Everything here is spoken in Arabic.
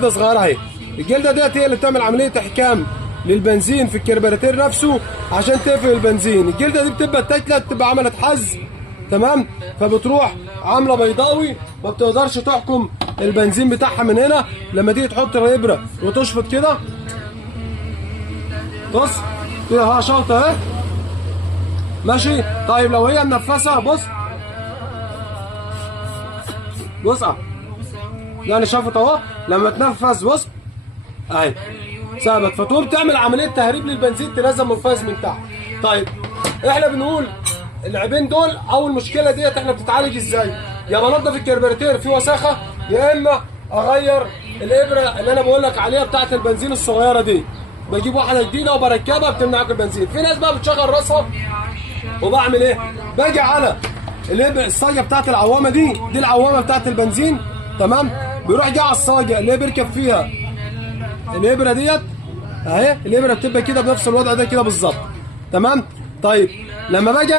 جلده صغيره اهي. الجلده ديت هي اللي بتعمل عمليه احكام للبنزين في الكربيراتير نفسه عشان تقفل البنزين. الجلده دي بتبقى اتاكلت، بتبقى عملت حز، تمام، فبتروح عامله بيضاوي، ما بتقدرش تحكم البنزين بتاعها من هنا. لما تيجي تحط الابره وتشفط كده، بص كده ها شفطه اهي ماشي. طيب لو هي منفسه، بص يعني شفط اهو، لما تنفس بص اهي ثابت، فتقوم تعمل عمليه تهريب للبنزين، تلزم الفايز من تحت. طيب احنا بنقول العيبين دول او المشكله ديت احنا بتتعالج ازاي؟ يا بنضف الكربيراتير فيه وساخه، يا اما اغير الابره اللي انا بقول لك عليها بتاعت البنزين الصغيره دي، بجيب واحده جديده وبركبها بتمنعك البنزين. في ناس بقى بتشغل راسها، وبعمل ايه؟ باجي على الصاجه بتاعت العوامه دي العوامه بتاعت البنزين، تمام، بيروح جاي على الصاجه اللي بيركب فيها الابره ديت اهي. الابره بتبقى كده بنفس الوضع ده كده بالظبط، تمام. طيب لما باجي